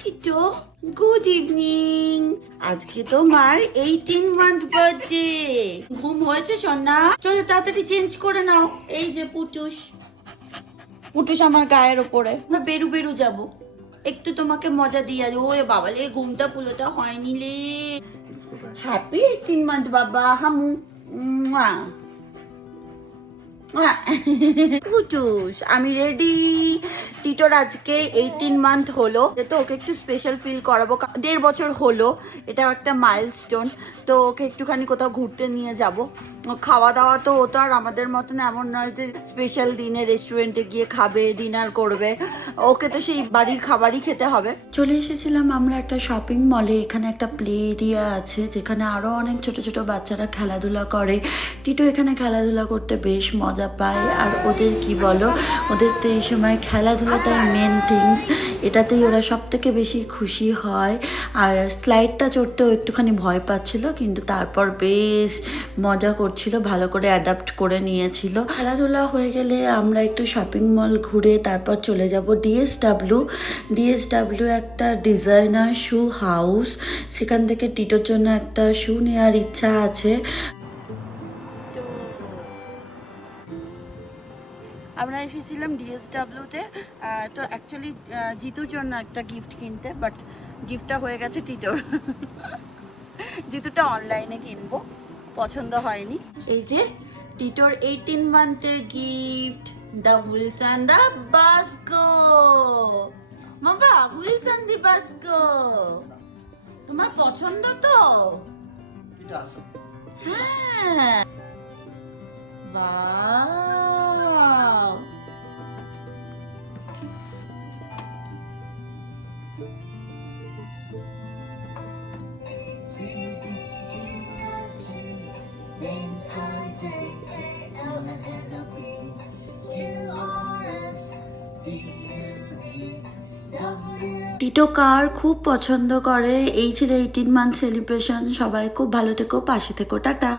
Tito, good evening. আজকে তোমার 18 month birthday. ঘুম হয়েছে সোনা? চলো তাড়াতাড়ি চেঞ্জ করে নাও। এই যে পুটুস, পুটুস আমার গায়ের ওপরে। আমরা বেরু বেরু যাব, একটু তোমাকে মজা দিয়ে আসবো। ওরে বাবা লে, ঘুমটা পুরোটা হয়নি লে। হ্যাপি 18 মান্থ বাবা হামু। মুয়া। পুটুস আমি রেডি। টিটোর আজকে 18 মান্থ হলো, তো ওকে একটু স্পেশাল ফিল করাবো। 1.5 বছর হলো, এটা একটা মাইলস্টোন। তো ওকে একটুখানি কোথাও ঘুরতে নিয়ে যাব। খাওয়া দাওয়া তো ও তো আর আমাদের মতন এমন নয় যে স্পেশাল দিনে রেস্টুরেন্টে গিয়ে খাবে, ডিনার করবে। ওকে তো সেই বাড়ির খাবারই খেতে হবে। চলে এসেছিলাম আমরা একটা শপিং মলে। এখানে একটা প্লে এরিয়া আছে যেখানে আরো অনেক ছোট ছোট বাচ্চারা খেলাধুলা করে। টিটো এখানে খেলাধুলা করতে বেশ মজা পায়। আর ওদের কি বলো, ওদের তো এই সময় খেলাধুলাটাই মেন থিংস, এটাতেই ওরা সব থেকে বেশি খুশি হয়। আর স্লাইডটা চড়তেও একটুখানি ভয় পাচ্ছিল, কিন্তু তারপর বেশ মজা করছিল, ভালো করে অ্যাডাপ্ট করে নিয়েছিল। খেলাধুলা হয়ে গেলে আমরা একটু শপিং মল ঘুরে তারপর চলে যাব ডিএসডাব্লিউ। ডিএসডাব্লিউ একটা ডিজাইনার শু হাউস, সেখান থেকে টিটোর জন্য একটা শু নেওয়ার ইচ্ছা আছে। আমরা এসেছিলাম ডিএসডাব্লিউতে। তো অ্যাকচুয়ালি জিতুর জন্য একটা গিফট কিনতে, বাট গিফটটা হয়ে গেছে টিটোর। জিতুটা অনলাইনে কিনবো, পছন্দ হয়নি। এই যে টিটোর 18 মান্থের gift, the wheels and the bus go. বাবা, হুইলস অ্যান্ড দি বাস্কো তোমার পছন্দ তো? হ্যাঁ, বাহ। টিটো কার খুব পছন্দ করে। এই ছিল 18 মান্থ সেলিব্রেশন। সবাই খুব ভালো থেকো, পাশে থেকো, টাটা।